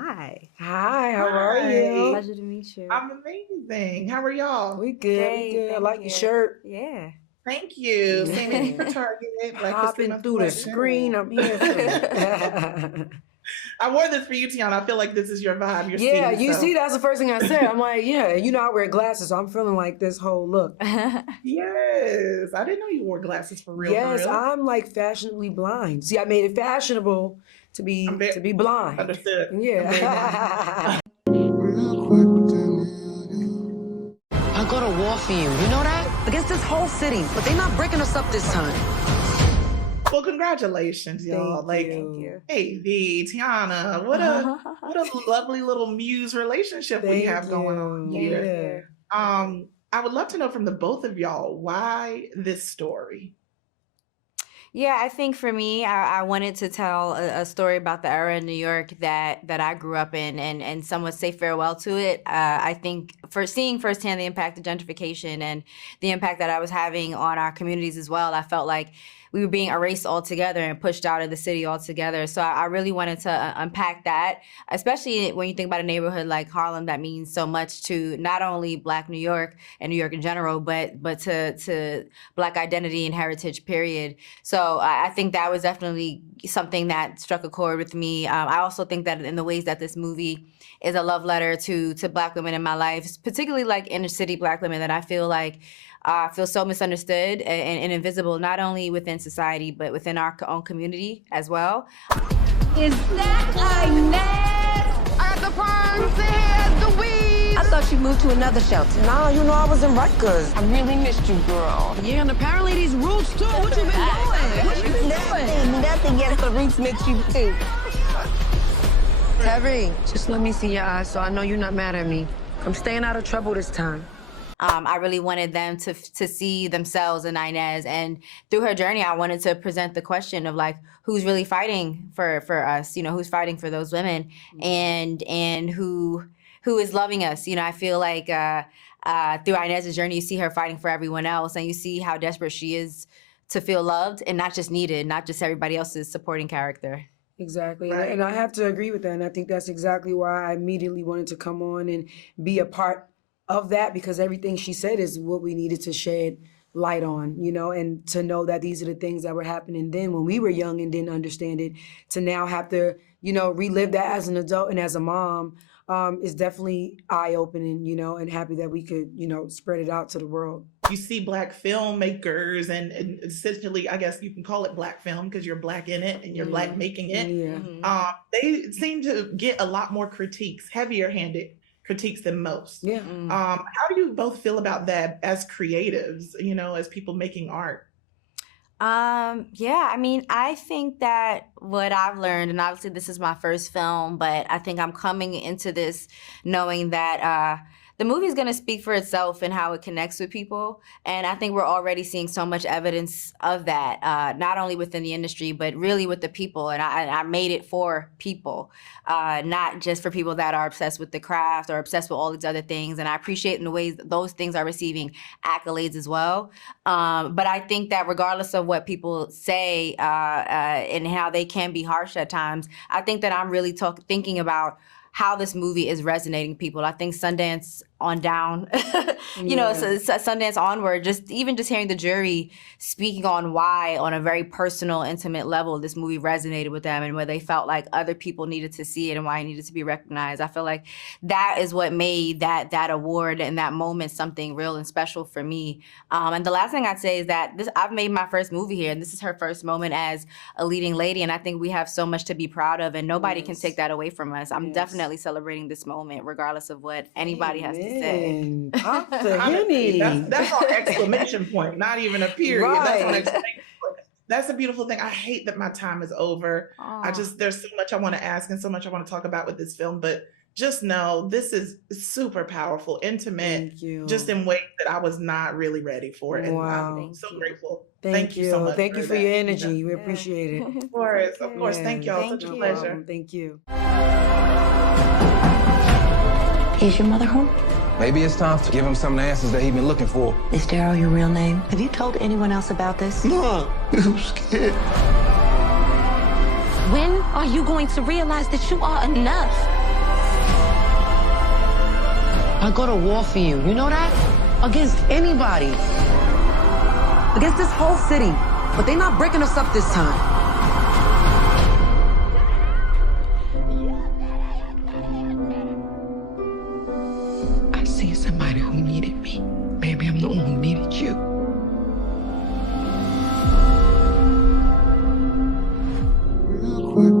Hi. Hi, how are you? Pleasure to meet you. I'm amazing. How are y'all? We good, Great, we good. I thank like you. your shirt. Yeah. Thank you. Same as you for Yeah. Target. Black History Hopping Month through the collection. screen, I'm here for it. I wore this for you, Teyana. I feel like this is your vibe. Your Yeah, scene, you so. see, that's the first thing I said. I'm like, yeah, you know I wear glasses, so I'm feeling like this whole look. Yes. I didn't know you wore glasses for real. Yes, for real. I'm like fashionably blind. See, I made it fashionable to be blind. Understood. Yeah. I go to war for you know that? Against this whole city, but they're not breaking us up this time. Well, congratulations, y'all. Thank Thank you. Hey, V, Teyana, what a lovely little muse relationship we have going on here. Yeah. I would love to know from the both of y'all, why this story? Yeah, I think for me, I wanted to tell a story about the era in New York that I grew up in and somewhat say farewell to it. I think for seeing firsthand the impact of gentrification and the impact that I was having on our communities as well, I felt like we were being erased altogether and pushed out of the city altogether. So I really wanted to unpack that, especially when you think about a neighborhood like Harlem that means so much to not only Black New York and New York in general, but to Black identity and heritage, period. So I think that was definitely something that struck a chord with me. I also think that in the ways that this movie is a love letter to Black women in my life, particularly like inner city Black women that I feel like feel so misunderstood and invisible, not only within society, but within our own community as well. Is that Ines? I got the perms, the hair, the weave. I thought you moved to another shelter. Nah, you know I was in Rutgers. I really missed you, girl. Yeah, and apparently these roots too. What you been doing? What you been doing? Nothing yet. The roots makes you too. Terry, just let me see your eyes so I know you're not mad at me. I'm staying out of trouble this time. I really wanted them to see themselves in Ines, and through her journey, I wanted to present the question of like, who's really fighting for us? You know, who's fighting for those women, and who is loving us? You know, I feel like through Inez's journey, you see her fighting for everyone else, and you see how desperate she is to feel loved and not just needed, not just everybody else's supporting character. Exactly. Right. And I have to agree with that. And I think that's exactly why I immediately wanted to come on and be a part of that, because everything she said is what we needed to shed light on, you know, and to know that these are the things that were happening then when we were young and didn't understand it, to now have to, you know, relive that as an adult and as a mom is definitely eye-opening, you know, and happy that we could, you know, spread it out to the world. You see Black filmmakers and essentially, I guess you can call it Black film because you're Black in it and you're Black making it. Yeah. They seem to get a lot more critiques, heavier-handed critiques than most. Yeah. How do you both feel about that as creatives, you know, as people making art? Yeah, I mean, I think that what I've learned, and obviously this is my first film, but I think I'm coming into this knowing that the movie is going to speak for itself and how it connects with people. And I think we're already seeing so much evidence of that, not only within the industry, but really with the people. And I made it for people, not just for people that are obsessed with the craft or obsessed with all these other things. And I appreciate in the ways that those things are receiving accolades as well. But I think that regardless of what people say and how they can be harsh at times, I think that I'm really thinking about how this movie is resonating people. I think Sundance on down, you know, so Sundance onward, just hearing the jury speaking on why, on a very personal, intimate level, this movie resonated with them and where they felt like other people needed to see it and why it needed to be recognized. I feel like that is what made that award and that moment something real and special for me. And the last thing I'd say is that I've made my first movie here, and this is her first moment as a leading lady, and I think we have so much to be proud of, and nobody can take that away from us. I'm definitely celebrating this moment, regardless of what anybody has to say. Pop the Henny. That's on exclamation point, not even a period. Right. That's on exclamation point. That's a beautiful thing. I hate that my time is over. There's so much I want to ask and so much I want to talk about with this film, but just know this is super powerful, intimate, just in ways that I was not really ready for. And I'm so grateful. Thank you so much. Thank you for your energy. We appreciate it. Of course. Thank y'all. Such a pleasure. Thank you. Is your mother home? Maybe it's time to give him some of the answers that he's been looking for. Is Daryl your real name? Have you told anyone else about this? No, I'm scared. When are you going to realize that you are enough? I go to war for you. You know that? Against anybody. Against this whole city. But they're not breaking us up this time. I seen somebody who needed me. Maybe I'm the one who needed you. Real quick,